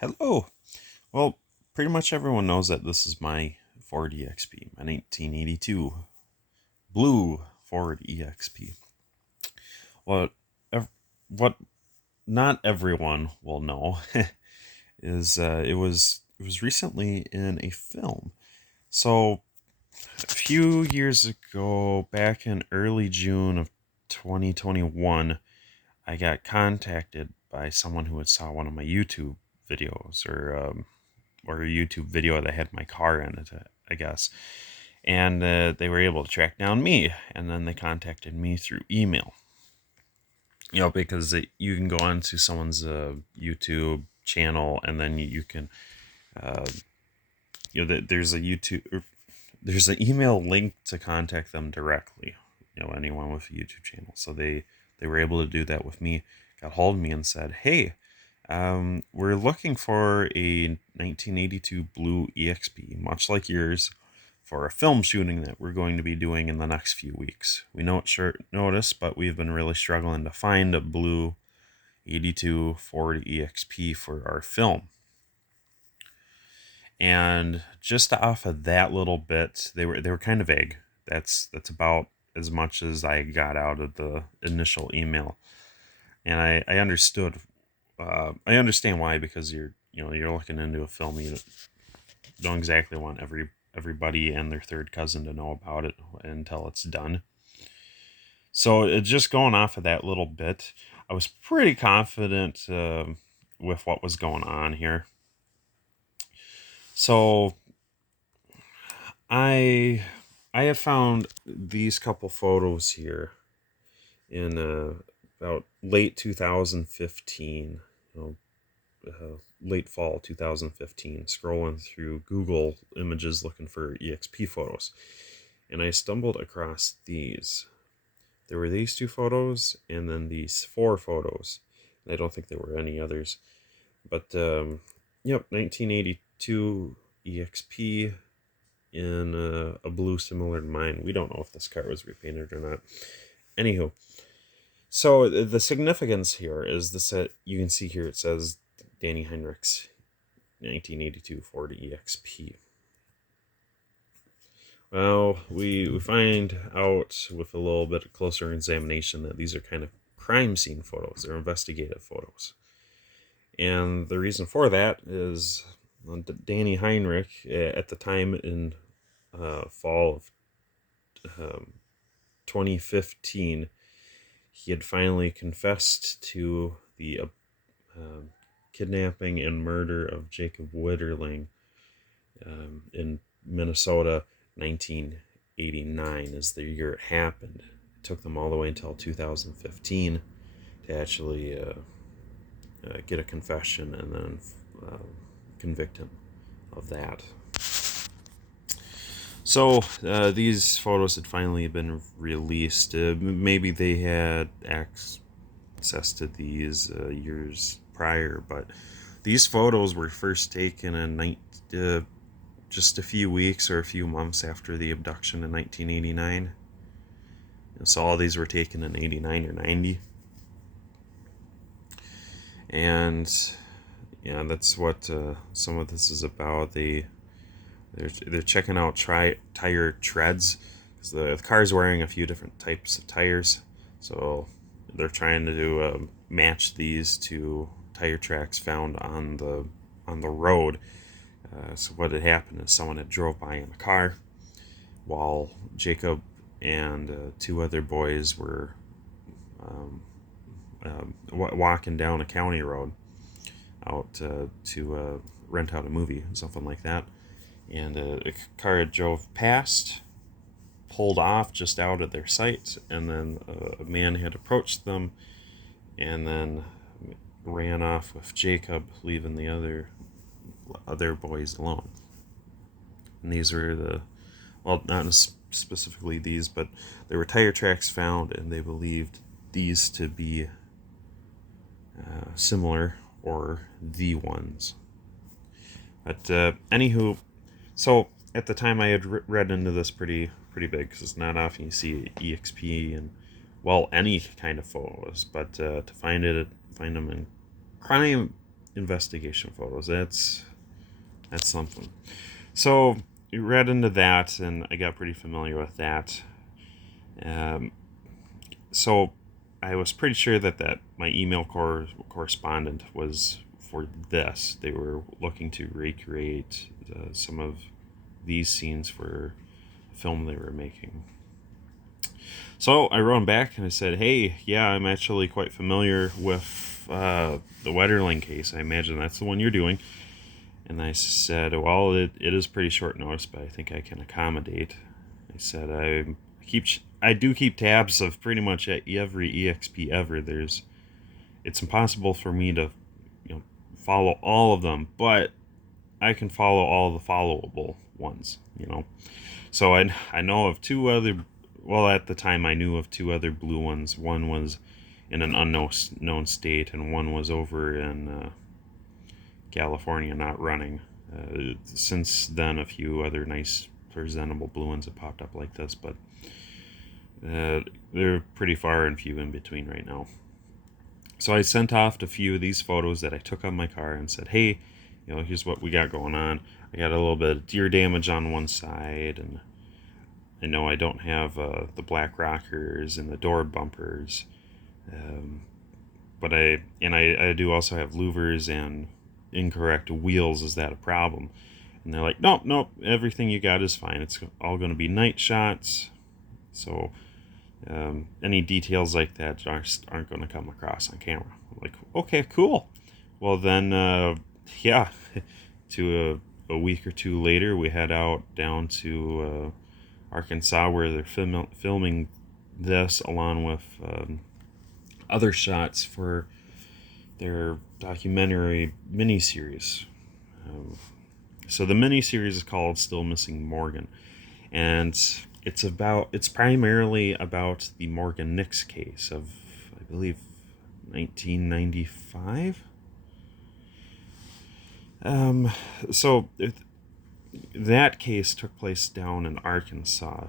Hello. Well, pretty much everyone knows that this is my Ford EXP, my 1982 blue Ford EXP. What, what not everyone will know is it was recently in a film. So a few years ago, back in early June of 2021, I got contacted by someone who had saw one of my YouTube videos or a YouTube video that had my car in it, I guess. And they were able to track down me, and then they contacted me through email. Because you can go onto someone's YouTube channel, and then you can, uh, there's a there's an email link to contact them directly. Anyone with a YouTube channel. So they were able to do that with me. Got hold of me and said, "Hey, we're looking for a 1982 blue EXP, much like yours, for a film shooting that we're going to be doing in the next few weeks. We know it's short notice, but we've been really struggling to find a blue 82 Ford EXP for our film." And just off of that little bit, they were kind of vague. That's about as much as I got out of the initial email, and I understood. I understand why, because you're looking into a film. You don't exactly want everybody and their third cousin to know about it until it's done. So just going off of that little bit, I was pretty confident with what was going on here. So I I have found these couple photos here in about late 2015. Late fall 2015, scrolling through Google Images looking for EXP photos, and I stumbled across these. There were these two photos, and then these four photos. I don't think there were any others, but yep, 1982 EXP in a blue similar to mine. We don't know if this car was repainted or not. Anywho, so the significance here is this. You can see here it says Danny Heinrich's 1982 Ford EXP. Well, we find out with a little bit closer examination that these are kind of crime scene photos. They're investigative photos. And the reason for that is Danny Heinrich, at the time in fall of 2015, he had finally confessed to the kidnapping and murder of Jacob Wetterling in Minnesota. 1989 is the year it happened. It took them all the way until 2015 to actually get a confession and then convict him of that. So these photos had finally been released. Maybe they had access to these years prior, but these photos were first taken in just a few weeks or a few months after the abduction in 1989. So all these were taken in 89 or 90. And yeah, that's what some of this is about. They're checking out tire treads, because the car's wearing a few different types of tires. So they're trying to match these to tire tracks found on the road. So what had happened is someone had drove by in a car while Jacob and two other boys were walking down a county road out to rent out a movie, something like that. And a car had drove past, pulled off just out of their sight, and then a man had approached them and then ran off with Jacob, leaving the other boys alone. And these were not specifically these, but there were tire tracks found, and they believed these to be similar or the ones. But anywho, so at the time I had read into this pretty big, because it's not often you see EXP and, well, any kind of photos, but to find them in crime investigation photos. That's something. So we read into that, and I got pretty familiar with that. Um, so I was pretty sure that my email correspondent was for this. They were looking to recreate some of these scenes for a film they were making. So I wrote him back and I said, "Hey, yeah, I'm actually quite familiar with the Wetterling case. I imagine that's the one you're doing." And I said, "Well, it is pretty short notice, but I think I can accommodate." I said, I do keep tabs of pretty much every EXP ever. It's impossible for me to, follow all of them, but I can follow all the followable ones. So I know of two other. Well, at the time I knew of two other blue ones. One was in an unknown state, and one was over in California, not running. Since then, a few other nice, presentable blue ones have popped up like this, but they're pretty far and few in between right now. So I sent off a few of these photos that I took on my car and said, "Hey, here's what we got going on. I got a little bit of deer damage on one side, and I know I don't have the black rockers and the door bumpers, but I do also have louvers and incorrect wheels. Is that a problem?" And they're like, "Nope, nope. Everything you got is fine. It's all going to be night shots. So any details like that aren't going to come across on camera." I'm like, "Okay, cool." Well, then, yeah, to a week or two later, we head out down to Arkansas, where they're filming this along with other shots for their documentary miniseries. So the miniseries is called "Still Missing Morgan," and it's primarily about the Morgan Nicks case of, I believe, 1995. So that case took place down in Arkansas.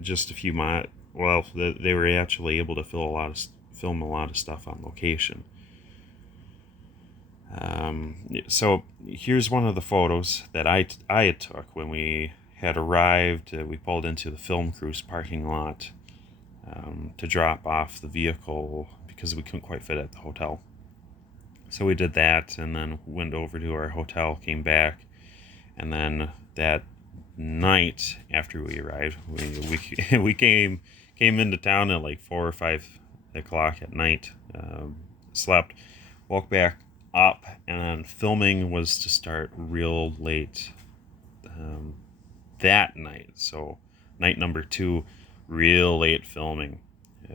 Just a few miles. Well, they were actually able to film a lot of stuff on location. So here's one of the photos that I had took when we had arrived. We pulled into the film crew's parking lot to drop off the vehicle because we couldn't quite fit at the hotel. So we did that, and then went over to our hotel, came back, and then that night after we arrived, we came into town at like 4 or 5 o'clock at night. Slept, woke back up, and then filming was to start real late that night. So night number 2, real late filming.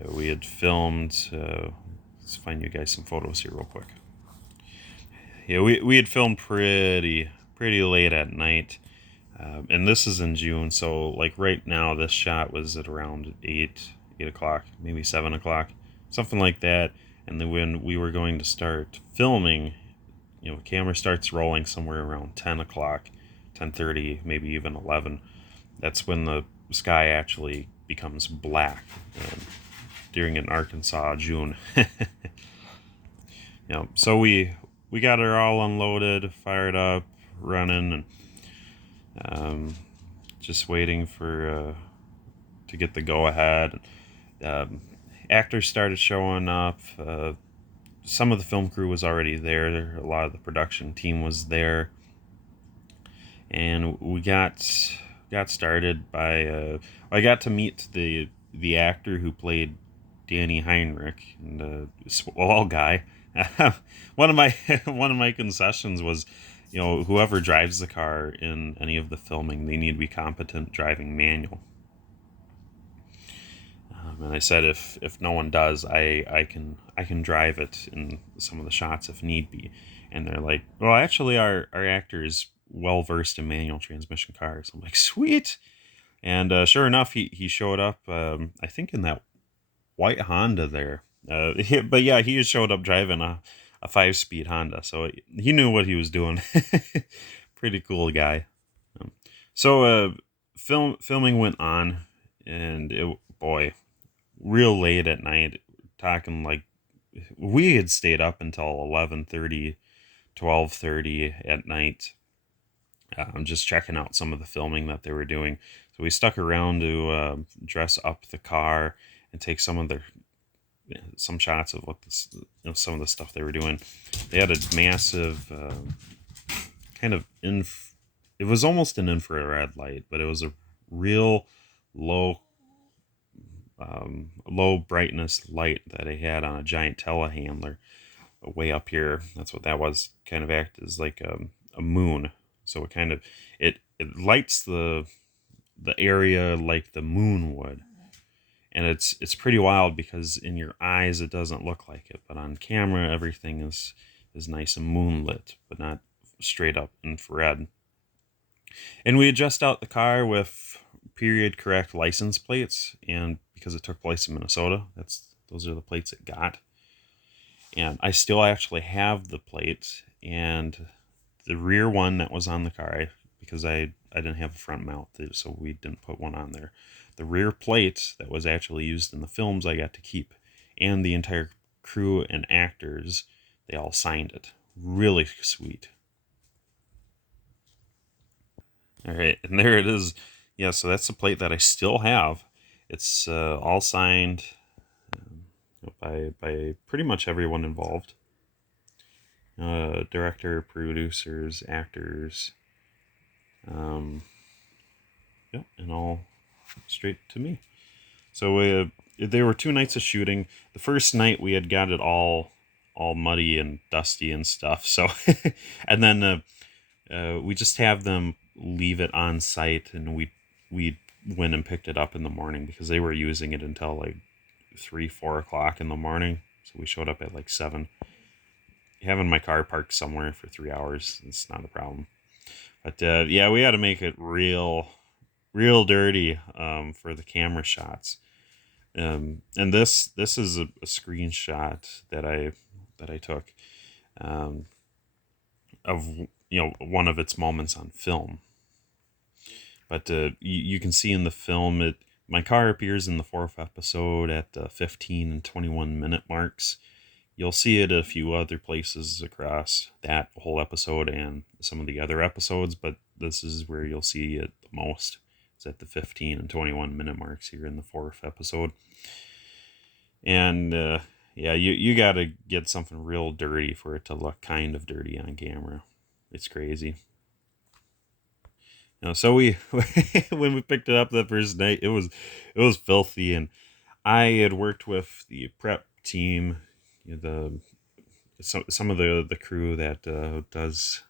We had filmed. Let's find you guys some photos here real quick. Yeah, we had filmed pretty late at night. And this is in June, so like right now, this shot was at around 8 o'clock, maybe 7 o'clock, something like that. And then when we were going to start filming, camera starts rolling somewhere around 10 o'clock, 10:30, maybe even 11. That's when the sky actually becomes black during an Arkansas June. So we got her all unloaded, fired up, running, and just waiting for to get the go ahead. Actors started showing up. Some of the film crew was already there. A lot of the production team was there, and we got started by. I got to meet the actor who played Danny Heinrich, and a swell guy. one of my concessions was, whoever drives the car in any of the filming, they need to be competent driving manual. And I said, if no one does, I can drive it in some of the shots if need be. And they're like, "Well, actually, our actor is well versed in manual transmission cars." I'm like, "Sweet." And sure enough, he showed up. I think in that white Honda there. But yeah, he showed up driving a 5-speed Honda, so he knew what he was doing. Pretty cool guy. So filming went on, and boy, real late at night, talking like we had stayed up until 11:30, 12:30 at night, just checking out some of the filming that they were doing. So we stuck around to dress up the car and take some shots of some of the stuff they were doing. They had a massive kind of it was almost an infrared light, but it was a real low low brightness light that they had on a giant telehandler way up here. That's what that was. Kind of act as like a moon. So it lights the area like the moon would. And it's pretty wild because in your eyes it doesn't look like it, but on camera everything is nice and moonlit, but not straight up infrared. And we adjust out the car with period correct license plates, and because it took place in Minnesota, those are the plates it got. And I still actually have the plate, and the rear one that was on the car, because I didn't have a front mount, so we didn't put one on there. The rear plate that was actually used in the films I got to keep, and the entire crew and actors, they all signed it. Really sweet. All right, and there it is. Yeah, so that's the plate that I still have. It's all signed by pretty much everyone involved. Director, producers, actors, yeah, and all straight to me. So there were 2 nights of shooting. The first night we had got it all muddy and dusty and stuff. So, and then we just have them leave it on site, and we went and picked it up in the morning because they were using it until like 3-4 o'clock in the morning. So we showed up at like 7. Having my car parked somewhere for 3 hours, it's not a problem. But yeah, we had to make it real dirty for the camera shots. And this is a screenshot that I took of one of its moments on film. But you can see in the film my car appears in the 4th episode at the 15 and 21 minute marks. You'll see it a few other places across that whole episode and some of the other episodes, but this is where you'll see it the most. It's at the 15 and 21 minute marks here in the 4th episode. And yeah, you got to get something real dirty for it to look kind of dirty on camera. It's crazy. So we when we picked it up that first night, it was filthy, and I had worked with the prep team, some of the crew that does,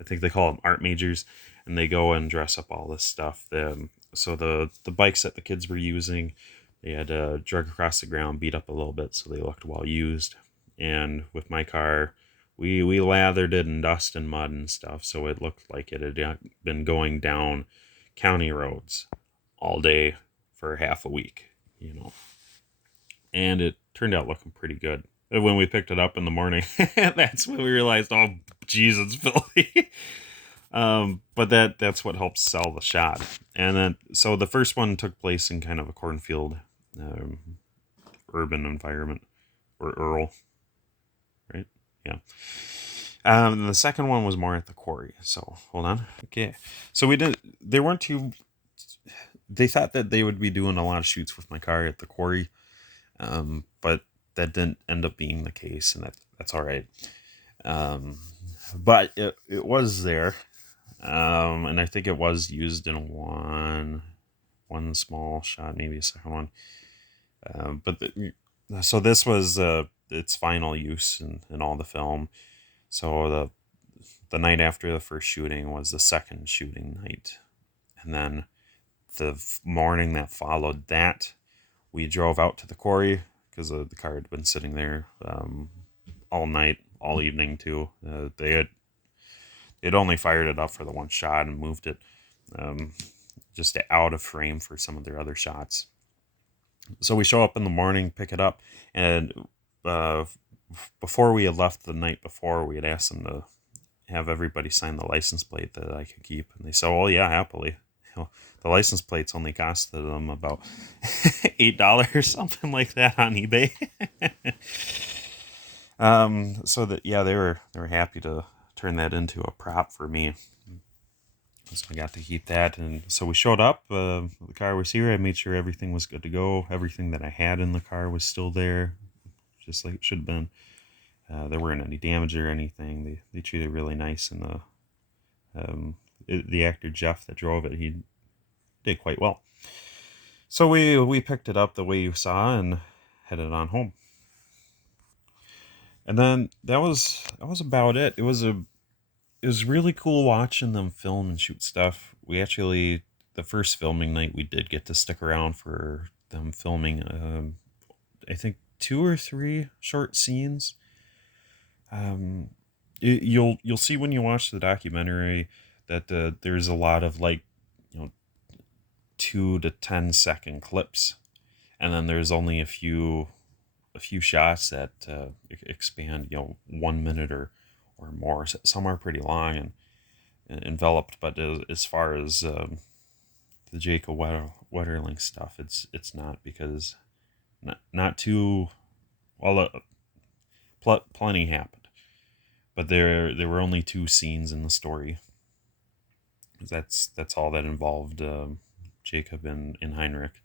I think they call them art majors, and they go and dress up all this stuff. So the bikes that the kids were using, they had drug across the ground, beat up a little bit, so they looked well used. And with my car, we lathered it in dust and mud and stuff, so it looked like it had been going down county roads all day for half a week, And it turned out looking pretty good. When we picked it up in the morning, that's when we realized, oh, geez, it's filthy. But that's what helps sell the shot. And then, so the first one took place in kind of a cornfield, urban environment, or rural, right? Yeah. The second one was more at the quarry. So hold on. Okay. So they weren't too, they thought that they would be doing a lot of shoots with my car at the quarry. But that didn't end up being the case, and that's all right. But it was there. And I think it was used in one small shot, maybe a second one. So this was its final use in all the film. So the night after the first shooting was the second shooting night, and then the morning that followed that, we drove out to the quarry because the car had been sitting there all night, all evening too. They'd only fired it up for the one shot and moved it just out of frame for some of their other shots. So we show up in the morning, pick it up, and before we had left the night before, we had asked them to have everybody sign the license plate that I could keep, and they said, "Oh yeah, happily." The license plates only costed them about $8 or something like that on eBay. So that yeah, they were happy to turn that into a prop for me. So I got to keep that, and so we showed up. The car was here. I made sure everything was good to go. Everything that I had in the car was still there, just like it should have been. There weren't any damage or anything. They treated it really nice, and the actor Jeff that drove it, he did quite well. So we picked it up the way you saw and headed on home. And then that was about it. It was really cool watching them film and shoot stuff. We actually, the first filming night, we did get to stick around for them filming. I think two or three short scenes. Um, you'll see when you watch the documentary that there's a lot of like, 2 to 10 second clips, and then there's only a few shots that expand 1 minute or more. Some are pretty long and enveloped, but as far as the Jacob Wetterling stuff, it's not, because not too well. Plenty happened, but there were only 2 scenes in the story. That's all that involved Jacob and Heinrich.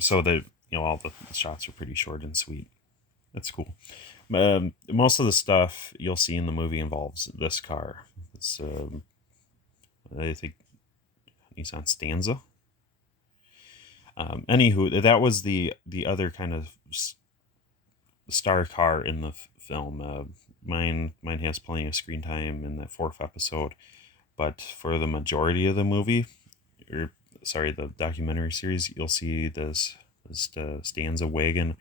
So that all the shots are pretty short and sweet. That's cool. Most of the stuff you'll see in the movie involves this car. It's I think Nissan Stanza. Anywho, that was the other kind of star car in the film. Mine has plenty of screen time in that 4th episode, but for the majority of the movie, or sorry, the documentary series, you'll see this Stanza wagon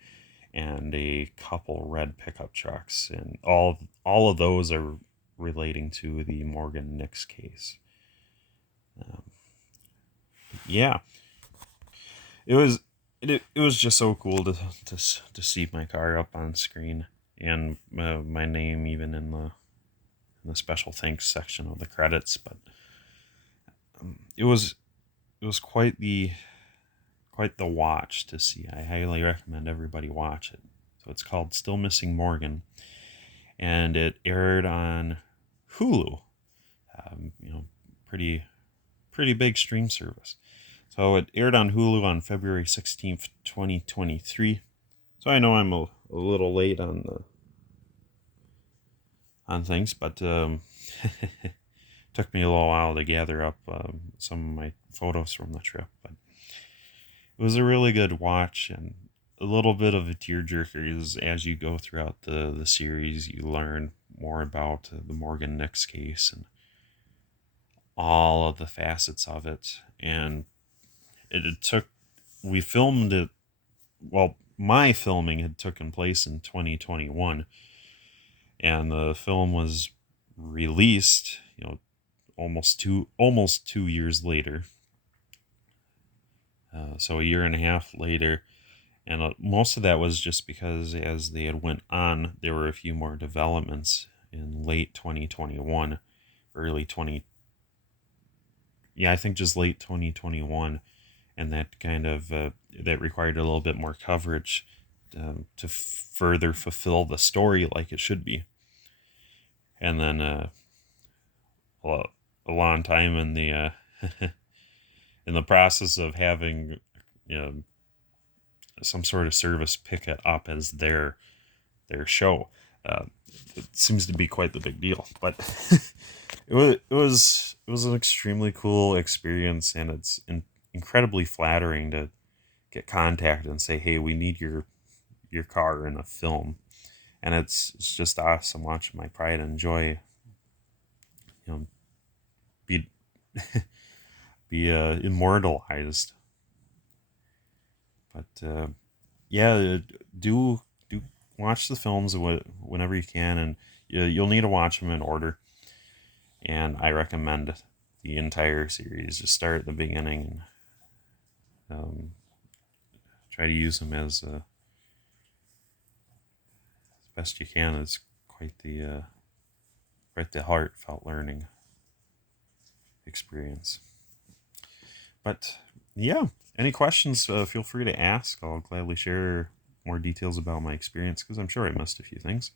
and a couple red pickup trucks, and all of those are relating to the Morgan Nicks case. Um, yeah, it was just so cool to see my car up on screen, and my name even in the special thanks section of the credits. But it was quite the watch to see. I highly recommend everybody watch it. So it's called Still Missing Morgan, and it aired on Hulu. Pretty big stream service. So it aired on Hulu on February 16th, 2023. So I know I'm a little late on things, but took me a little while to gather up some of my photos from the trip. But it was a really good watch, and a little bit of a tearjerker as you go throughout the series. You learn more about the Morgan Nicks case and all of the facets of it. And we filmed it, well, my filming had taken place in 2021, and the film was released, almost 2 years later. So a year and a half later, and most of that was just because as they had went on, there were a few more developments in late 2021, early 20, yeah, I think just late 2021, and that kind of that required a little bit more coverage to further fulfill the story like it should be. And then a long time in the in the process of having some sort of service pick it up as their show. Uh, it seems to be quite the big deal, but it was an extremely cool experience, and it's incredibly flattering to get contacted and say, "Hey, we need your car in a film," and it's just awesome watching my pride and joy, you know, be immortalized. But yeah, do watch the films whenever you can, and you'll need to watch them in order. And I recommend the entire series. Just start at the beginning and try to use them as best you can. It's quite the heartfelt learning experience. But yeah, any questions? Feel free to ask. I'll gladly share more details about my experience because I'm sure I missed a few things.